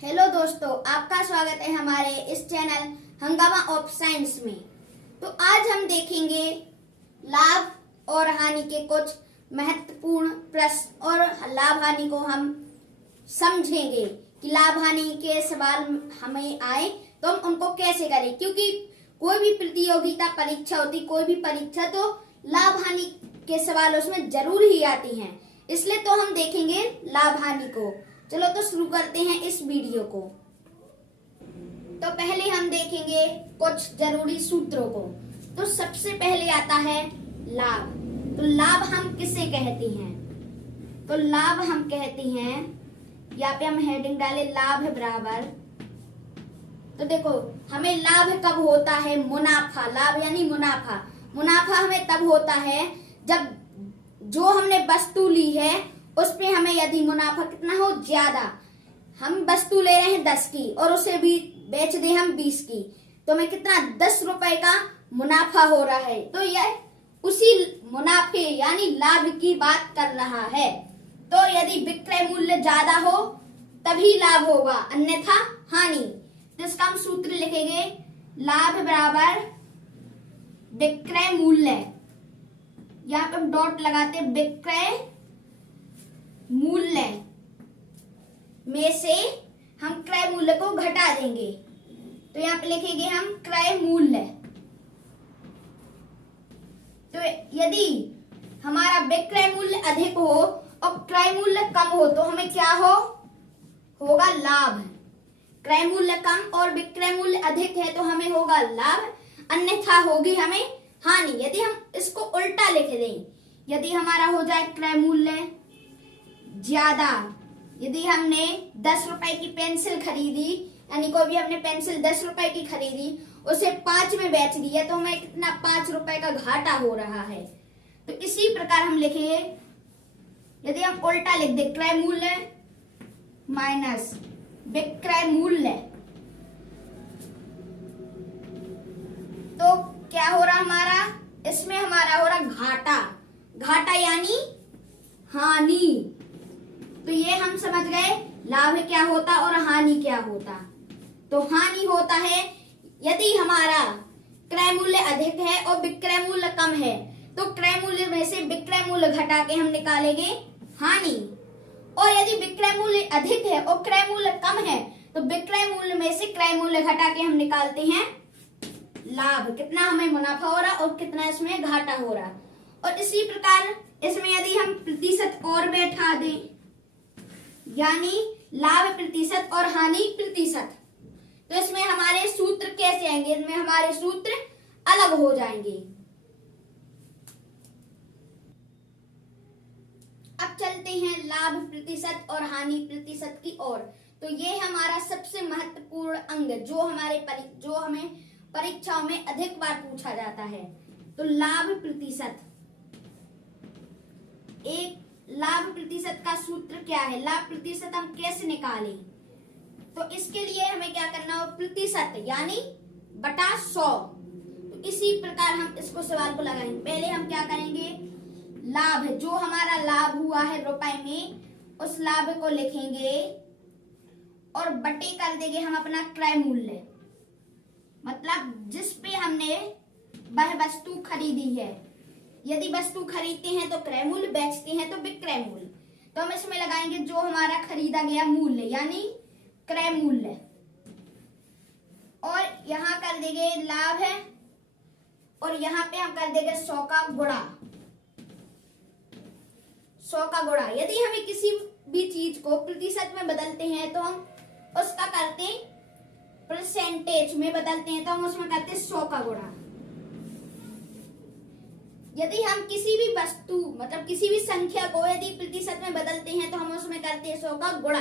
Hello दोस्तों, आपका स्वागत है हमारे इस चैनल हंगामा ऑफ साइंस में। तो आज हम देखेंगे लाभ और हानि के कुछ महत्वपूर्ण प्रश्न और लाभ हानि को हम समझेंगे कि लाभ हानि के सवाल हमें आए तो हम उनको कैसे करें, क्योंकि कोई भी प्रतियोगिता परीक्षा होती, कोई भी परीक्षा तो लाभ हानि के सवाल उसमें जरूर ही आती हैं। इसलिए तो हम देखेंगे लाभ हानि को। चलो तो शुरू करते हैं इस वीडियो को। तो पहले हम देखेंगे कुछ जरूरी सूत्रों को। तो सबसे पहले आता है लाभ। तो लाभ हम किसे कहते हैं? तो लाभ हम कहते हैं, यहाँ पे हम हेडिंग डाले लाभ बराबर। तो देखो हमें लाभ कब होता है? मुनाफा। लाभ यानी मुनाफा। मुनाफा हमें तब होता है जब जो हमने वस्तु ली है उस पे हमें यदि मुनाफा कितना हो, ज्यादा। हम वस्तु ले रहे हैं 10 की और उसे भी बेच दे हम 20 की, तो हमें कितना 10 रुपए का मुनाफा हो रहा है। तो यह उसी मुनाफे यानी लाभ की बात कर रहा है। तो यदि विक्रय मूल्य ज्यादा हो तभी लाभ होगा, अन्यथा हानि। तो इसका हम सूत्र लिखेंगे, लाभ बराबर विक्रय मूल्य। यहाँ पे हम डॉट लगाते, विक्रय मूल्य में से हम क्रय मूल्य को घटा देंगे। तो यहाँ पे लिखेंगे हम क्रय मूल्य। तो यदि हमारा विक्रय मूल्य अधिक हो और क्रय मूल्य कम हो तो हमें क्या होगा? लाभ। क्रय मूल्य कम और विक्रय मूल्य अधिक है तो हमें होगा लाभ, अन्यथा होगी हमें हानि। यदि हम इसको उल्टा लिख दें, यदि हमारा हो जाए क्रय मूल्य ज्यादा, यदि हमने 10 रुपए की पेंसिल खरीदी, यानी कोई भी हमने पेंसिल 10 रुपए की खरीदी, उसे 5 में बेच दिया, तो हमें कितना 5 रुपए का घाटा हो रहा है। तो इसी प्रकार हम लिखेंगे, यदि हम उल्टा लिख दे क्रय मूल्य माइनस विक्रय मूल्य, तो क्या हो रहा हमारा? इसमें हमारा हो रहा घाटा। घाटा यानी हानि। तो ये हम समझ गए लाभ क्या होता और हानि क्या होता। तो हानि होता है यदि हमारा क्रय मूल्य अधिक है और विक्रय मूल्य कम है, तो क्रय मूल्य में से विक्रय मूल्य घटा के हम निकालेंगे हानि। और यदि विक्रय मूल्य अधिक है और क्रय मूल्य कम है, तो विक्रय मूल्य में से क्रय मूल्य घटा के हम निकालते हैं लाभ। कितना हमें मुनाफा हो रहा और कितना इसमें घाटा हो रहा। और इसी प्रकार इसमें यदि हम प्रतिशत और बैठा दें, यानी लाभ प्रतिशत और हानि प्रतिशत, तो इसमें हमारे सूत्र कैसे आएंगे? इनमें हमारे सूत्र अलग हो जाएंगे। अब चलते हैं लाभ प्रतिशत और हानि प्रतिशत की ओर। तो ये हमारा सबसे महत्वपूर्ण अंग जो हमें परीक्षाओं में अधिक बार पूछा जाता है। तो लाभ प्रतिशत। एक लाभ प्रतिशत का सूत्र क्या है? लाभ प्रतिशत हम कैसे निकालें? तो इसके लिए हमें क्या करना हो? प्रतिशत यानी बटा 100। तो इसी प्रकार हम इसको सवाल को लगाएंगे। पहले हम क्या करेंगे? लाभ, जो हमारा लाभ हुआ है रुपए में, उस लाभ को लिखेंगे और बटे कर देंगे हम अपना क्रय मूल्य, मतलब जिस पे हमने वह वस्तु खरीदी है। यदि वस्तु खरीदते हैं तो क्रय मूल्य, बेचते हैं तो विक्रय मूल्य। तो हम इसमें लगाएंगे जो हमारा खरीदा गया मूल्य यानी क्रय मूल्य, और यहाँ कर देंगे लाभ है, और यहाँ पे हम कर देंगे 100 का गुणा। 100 का गुणा। यदि हमें किसी भी चीज को प्रतिशत में बदलते हैं तो हम उसका करते परसेंटेज में बदलते हैं, तो हम उसमें करते 100 का गुणा। यदि हम किसी भी वस्तु मतलब किसी भी संख्या को यदि प्रतिशत में बदलते हैं तो हम उसमें करते हैं 100 का गुणा।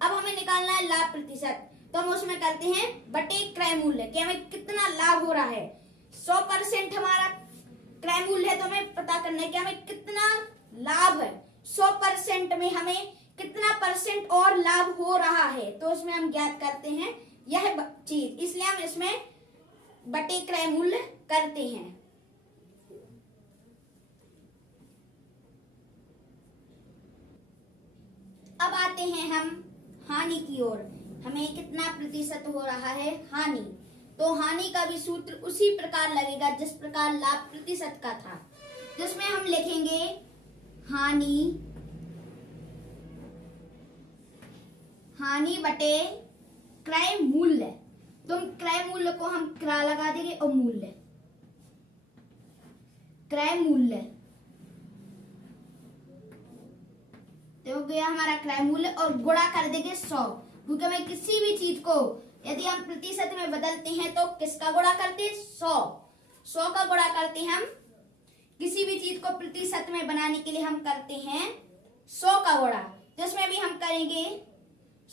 अब हमें निकालना है लाभ प्रतिशत, तो हम उसमें करते हैं बटे क्रय मूल्य कि हमें कितना लाभ हो रहा है। 100% हमारा क्रय मूल्य है तो हमें पता करना है कि हमें कितना लाभ है। 100% में हमें कितना परसेंट और लाभ हो रहा है, तो उसमें हम ज्ञात करते हैं यह चीज, इसलिए हम इसमें बटे क्रय मूल्य करते हैं। अब आते हैं हम हानि की ओर हमें कितना प्रतिशत हो रहा है हानि। तो हानि का भी सूत्र उसी प्रकार लगेगा जिस प्रकार लाभ प्रतिशत का था, जिसमें हम लिखेंगे हानि बटे क्रय मूल्य। तुम क्रय मूल्य को हम क्रा लगा देंगे और मूल्य, क्रय मूल्य तो हो गया हमारा क्रय मूल्य, और गुणा कर देंगे 100, क्योंकि हमें किसी भी चीज को यदि हम प्रतिशत में बदलते हैं तो किसका गुणा करते हैं? 100 का गुणा करते हैं हम। किसी भी चीज को प्रतिशत में बनाने के लिए हम करते हैं 100 का गुणा, जिसमें भी हम करेंगे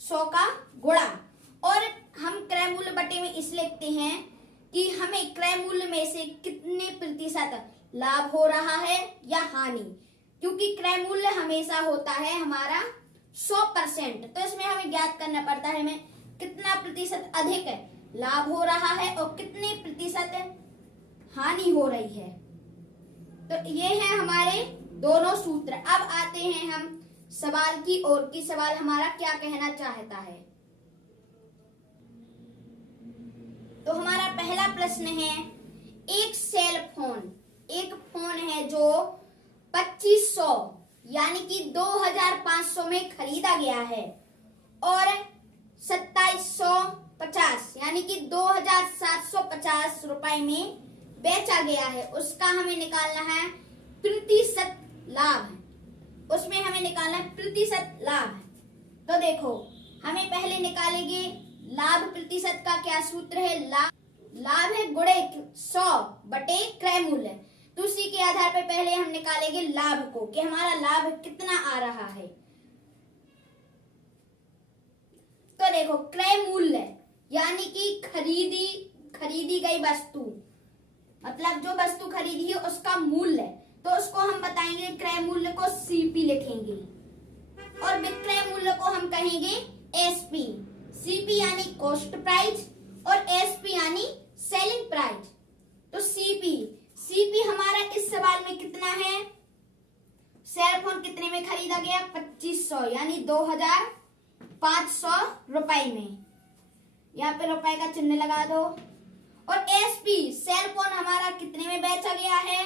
100 का गुणा। और हम क्रय मूल्य बटे में इस लिखते हैं कि हमें क्रय मूल्य में से कितने प्रतिशत लाभ हो रहा है या हानि, क्योंकि क्रय मूल्य हमेशा होता है हमारा 100%। तो इसमें हमें ज्ञात करना पड़ता है हमें कितना प्रतिशत अधिक लाभ हो रहा है और कितने प्रतिशत हानि हो रही है। तो ये है हमारे दोनों सूत्र। अब आते हैं हम सवाल की ओर कि सवाल हमारा क्या कहना चाहता है। तो हमारा पहला प्रश्न है, एक फोन है जो 2500 यानी कि 2500 में खरीदा गया है और 2750 यानी कि 2750 रुपए में बेचा गया है। उसका हमें निकालना है प्रतिशत लाभ, उसमें हमें निकालना है प्रतिशत लाभ। तो देखो, हमें पहले निकालेंगे लाभ प्रतिशत का क्या सूत्र है? लाभ है गुणे 100 बटे क्रय मूल्य। तो उसी के आधार पर पहले हम निकालेंगे लाभ को कि हमारा लाभ कितना आ रहा है। तो देखो, क्रय मूल्य यानी कि खरीदी गई वस्तु, मतलब जो वस्तु खरीदी है उसका मूल्य, तो उसको हम बताएंगे, क्रय मूल्य को सीपी लिखेंगे और विक्रय मूल्य को हम कहेंगे एसपी। सीपी यानी कॉस्ट प्राइस और एसपी यानी सेलिंग प्राइस। तो सीपी हमारा इस सवाल में कितना है? सेल फोन कितने में खरीदा गया? 2500 यानी 2500 रुपए में। यहाँ पे रुपए का चिन्ह लगा दो। और एसपी सेल फोन हमारा कितने में बेचा गया है?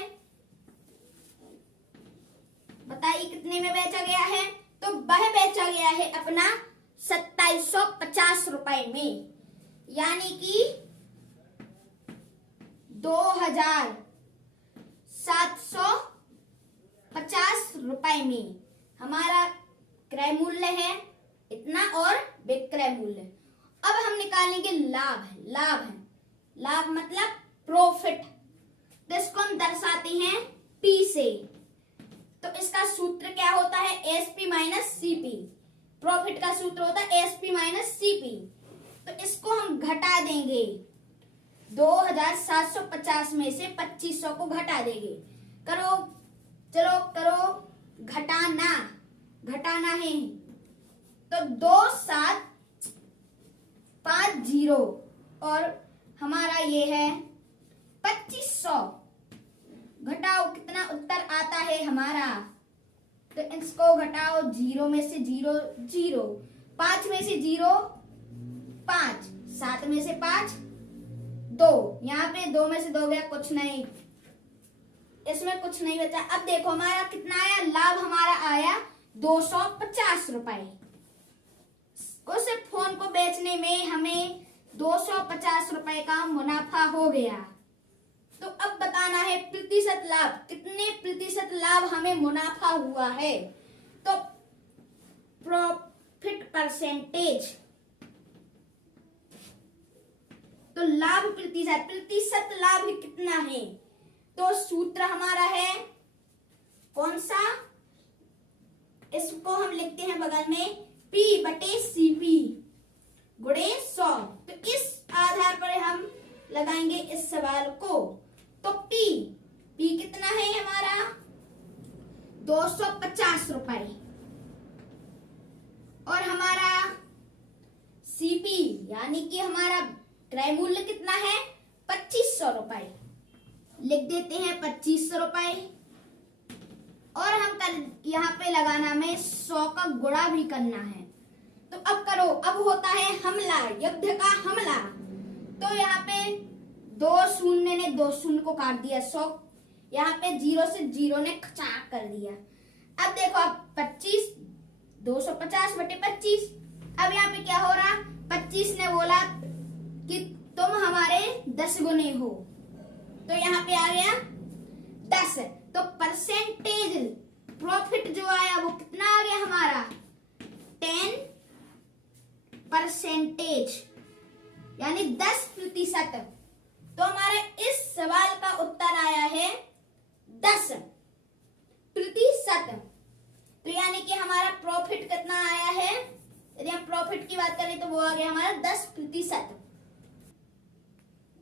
बताइए कितने में बेचा गया है? तो वह बेचा गया है अपना 2750 रुपए में, यानी कि 2750 रुपए में हमारा क्रय मूल्य है इतना और विक्रय मूल्य। अब हम निकालेंगे लाभ मतलब प्रॉफिट, जिसको हम दर्शाते हैं पी से। तो इसका सूत्र क्या होता है? SP minus CP. प्रॉफिट का सूत्र होता है एसपी माइनस सीपी। तो इसको हम घटा देंगे, 2750 में से 2500 को घटा देंगे। करो घटाना है। तो 2750 और हमारा ये है 2500। घटाओ कितना उत्तर आता है हमारा? तो इसको घटाओ, 0 में से 0 0, 5 में से 0 5, 7 में से 5 2, यहाँ पे 2 में से 2 गया, कुछ नहीं, इसमें कुछ नहीं बचा। अब देखो हमारा कितना आया? लाभ हमारा आया 250 रुपए। उस फोन को बेचने में हमें 250 रुपए का मुनाफा हो गया। तो अब बताना है प्रतिशत लाभ, कितने प्रतिशत लाभ हमें मुनाफा हुआ है। तो प्रॉफिट परसेंटेज, तो लाभ प्रतिशत लाभ कितना है? तो सूत्र हमारा है कौन सा? इसको हम लिखते हैं बगल में P बटे सीपी गुणे 100। तो इस आधार पर हम लगाएंगे इस सवाल को। तो P कितना है हमारा? 250 रुपए। और हमारा सीपी यानी कि हमारा क्रय मूल्य कितना है? 2500 रुपए। लिख देते हैं 2500 रुपए। और हम यहाँ पे लगाना में 100 का गुणा भी करना है। तो अब करो, अब होता है हमला, युद्ध का हमला। तो यहाँ पे 2 शून्य ने 2 शून्य को काट दिया 100, यहाँ पे 0 से 0 ने खचाक कर दिया। अब देखो, अब 25, 250 बटे 25। अब यहाँ पे क्या हो रहा, 25 ने बोला कि तुम हमारे 10 गुने हो, तो यहाँ पे आ गया 10। तो परसेंटेज प्रॉफिट जो आया वो कितना आ गया हमारा, 10%, यानी 10%। तो हमारे इस सवाल का उत्तर आया है 10%। तो यानी कि हमारा प्रॉफिट कितना आया है, यदि हम प्रॉफिट की बात करें तो वो आ गया हमारा 10%।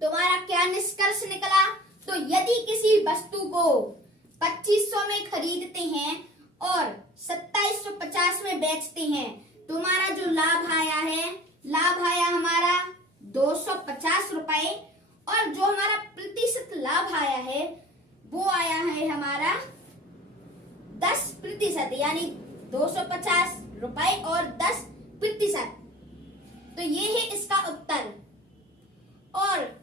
तुम्हारा क्या निष्कर्ष निकला, तो यदि किसी वस्तु को 2500 में खरीदते हैं और 2750 में बेचते हैं, तुम्हारा जो लाभ आया है, लाभ आया हमारा 250 रुपए, और जो हमारा प्रतिशत लाभ आया है वो आया है हमारा 10%, यानी 250 रुपए और 10%। तो ये है इसका उत्तर। और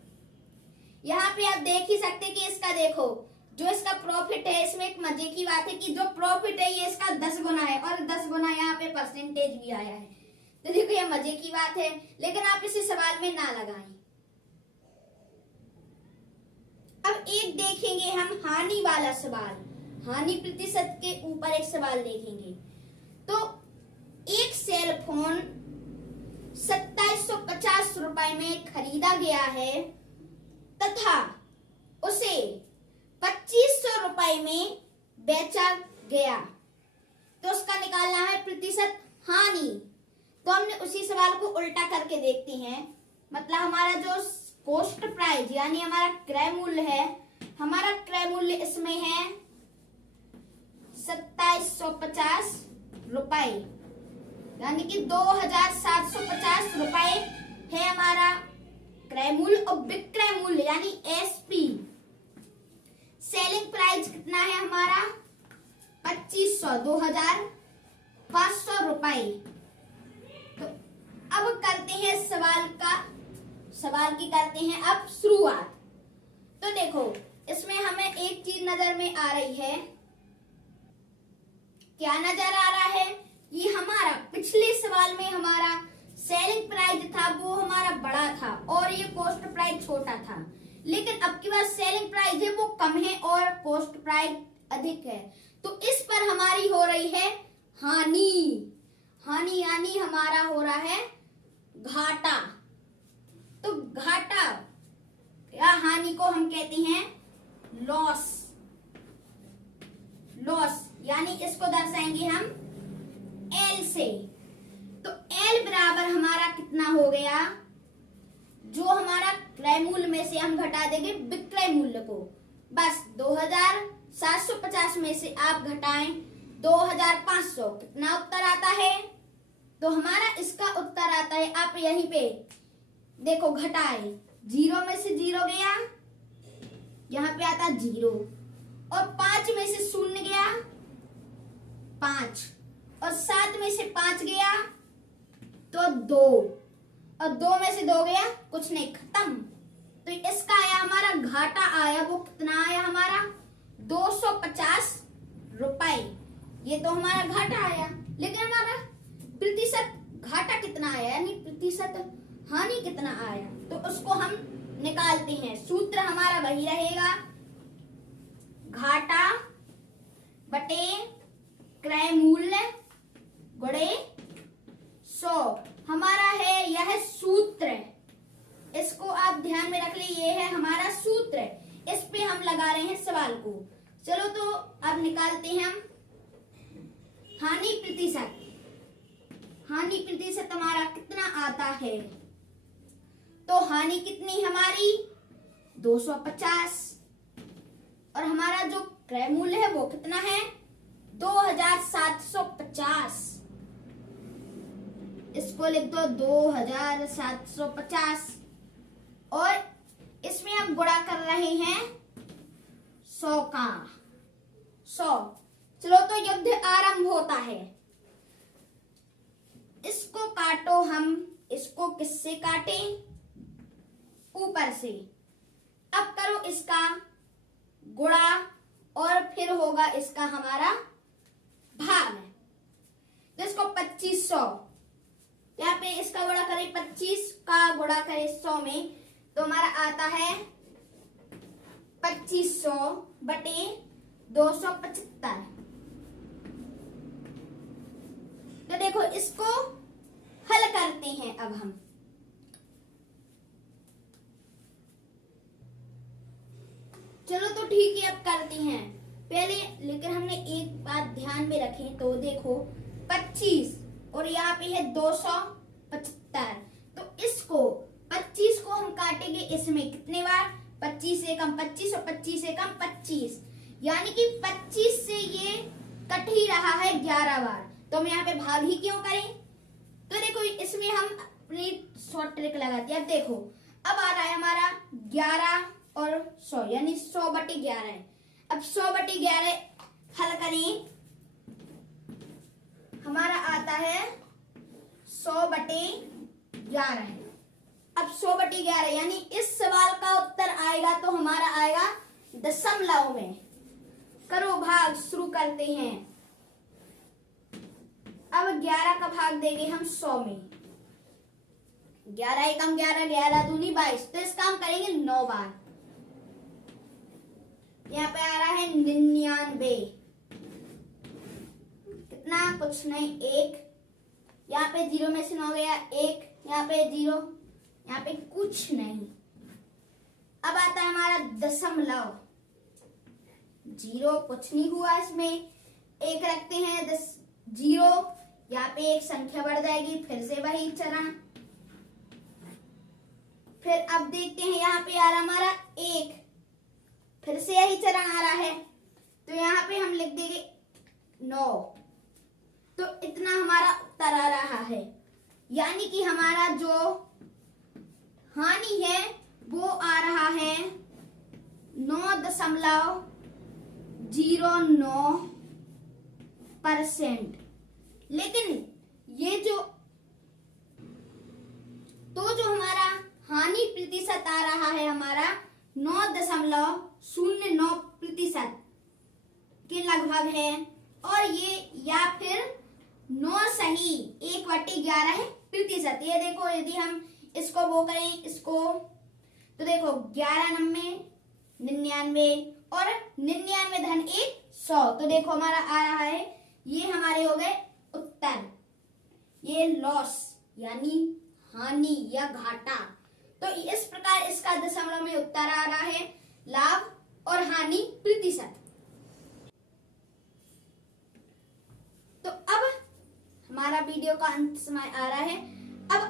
यहाँ पे आप देख ही सकते कि इसका देखो, जो इसका प्रॉफिट है, इसमें एक मजे की बात है कि जो प्रॉफिट है ये इसका 10 गुना है, और 10 गुना यहाँ पे परसेंटेज भी आया है। तो देखो ये मजे की बात है, लेकिन आप इसे सवाल में ना लगाएं। अब एक देखेंगे हम हानि वाला सवाल, हानि प्रतिशत के ऊपर एक सवाल देखेंगे। तो एक सेल फोन 2750 रुपए में खरीदा गया है तथा उसे 2500 रुपए में बेचा गया, तो उसका निकालना है प्रतिशत हानि। तो हमने उसी सवाल को उल्टा करके देखते हैं। मतलब हमारा जो कॉस्ट प्राइस यानी हमारा क्रय मूल्य है, हमारा क्रय मूल्य इसमें है 2750 रुपए, यानी कि 2750 रुपए है हमारा क्रय मूल्य। और विक्रय मूल्य यानी एसपी, सेलिंग प्राइस कितना है हमारा 2500, 2500 रुपए। तो अब करते हैं सवाल की करते हैं अब शुरुआत। तो देखो इसमें हमें एक चीज नजर में आ रही है, क्या नजर आ रहा है, ये हमारा पिछले सवाल में हमारा सेलिंग प्राइस था वो हमारा बड़ा था और ये कॉस्ट प्राइस छोटा था, लेकिन अब की बार सेलिंग प्राइस है वो कम है और कॉस्ट प्राइस अधिक है। तो इस पर हमारी हो रही है हानि, यानी हमारा हो रहा है घाटा। तो घाटा या हानि को हम कहते हैं लॉस, यानी इसको दर्शाएंगे हम एल से। तो एल बराबर हमारा कितना हो गया, जो हमारा क्रय मूल्य में से हम घटा देंगे विक्रय मूल्य को, बस 2750 में से आप घटाएं 2500, कितना उत्तर आता है, तो हमारा इसका उत्तर आता है, आप यहीं पे देखो घटाए, 0 में से 0 गया, यहाँ पे आता 0, और 5 में से 0 गया 5, और 7 में से 5 गया तो 2, और 2 में से 2 गया कुछ नहीं, खत्म। तो इसका आया हमारा घाटा आया, वो कितना आया हमारा 250 रुपए, ये तो हमारा घाटा आया। लेकिन हमारा प्रतिशत घाटा कितना आया, यानी प्रतिशत हानि कितना आया, तो उसको हम निकालते हैं। सूत्र हमारा वही रहेगा, घाटा बटे क्रय मूल्य गुणे 100 हमारा है, यह सूत्र, इसको आप ध्यान में रख ले, ये है हमारा सूत्र, इस पे हम लगा रहे हैं सवाल को। चलो तो अब निकालते हैं हम हानि प्रतिशत। हानि प्रतिशत हमारा कितना आता है, तो हानि कितनी हमारी 250, और हमारा जो क्रय मूल्य है वो कितना है 2750, इसको लिख दो 2750, और इसमें हम गुणा कर रहे हैं 100 का 100। चलो तो युद्ध आरंभ होता है। इसको काटो, हम इसको किससे काटें? ऊपर से। अब करो इसका गुणा और फिर होगा इसका हमारा भाग। तो इसको 2500, यहाँ पे इसका गुणा करें 25 का गुणा करें 100 में, तो हमारा आता है 2500 बटे 275। तो देखो इसको हल करते हैं अब हम। चलो तो ठीक है, अब करते हैं पहले, लेकिन हमने एक बात ध्यान में रखें। तो देखो 25 और यहाँ पे है 275, तो इसको 25 को हम काटेंगे इसमें कितने बार? 25 से कम 25 और 25 से कम 25, यानी कि 25 से ये कट ही रहा है 11 बार। तो हम यहाँ पे भाग ही क्यों करें? तो देखो इसमें हम अपनी शॉर्ट ट्रिक लगाते हैं। अब देखो अब आ रहा है हमारा 11 और 100, यानी 100 बटे 11 है। अब 100 बटे 11 हल करें, हमारा आता है 100 बटे 11 है। अब 100 बटे 11 यानी इस सवाल का उत्तर आएगा तो हमारा आएगा दशमलव में। करो भाग, शुरू करते हैं। अब 11 का भाग देंगे हम 100 में। 11 एकम 11, 11 दूनी 22, तो इसका हम करेंगे 9 बार। यहाँ पे आ रहा है 99, कितना? कुछ नहीं, 1। यहाँ पे 0 में से 9 गया 1, यहाँ पे 0, यहाँ पे कुछ नहीं। अब आता है हमारा दशमलव, 0 कुछ नहीं हुआ, इसमें 1 रखते हैं 0, यहाँ पे एक संख्या बढ़ जाएगी, फिर से वही चरण। फिर अब देखते हैं यहाँ पे आ रहा हमारा 1, फिर से यही चरण आ रहा है, तो यहाँ पे हम लिख देंगे 9। तो इतना हमारा उत्तर आ रहा है, यानी कि हमारा जो हानि है वो आ रहा है 9.09%। लेकिन ये जो हमारा हानि प्रतिशत आ रहा है हमारा 9.09% के लगभग है, और ये या फिर 9 सही 1/11 है प्रतिशत। ये देखो यदि हम इसको वो करें, इसको तो देखो 11 90 99 और 99 धन 1 100, तो देखो हमारा आ रहा है, ये हमारे हो गए उत्तर। ये लॉस यानी हानि या घाटा। तो इस प्रकार इसका दशमलव में उत्तर आ रहा है लाभ और हानि प्रतिशत। तो अब हमारा वीडियो का अंत समय आ रहा है। अब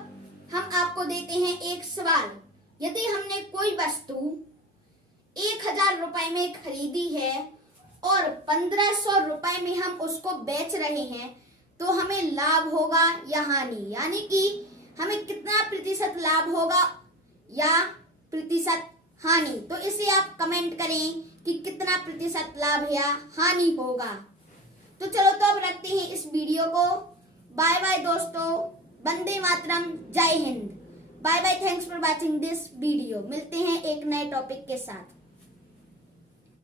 हम आपको देते हैं एक सवाल। यदि हमने कोई वस्तु 1000 रुपए में खरीदी है और 1500 रुपए में हम उसको बेच रहे हैं, तो हमें लाभ होगा या हानि, यानी कि हमें कितना प्रतिशत लाभ होगा या प्रतिशत हानि। तो इसे आप कमेंट करें कि कितना प्रतिशत लाभ या हानि होगा। तो चलो तो अब रखते हैं इस वीडियो को। बाय बाय दोस्तों, वंदे मातरम, जय Hind. Bye bye, thanks for watching this video. मिलते हैं एक नए टॉपिक के साथ।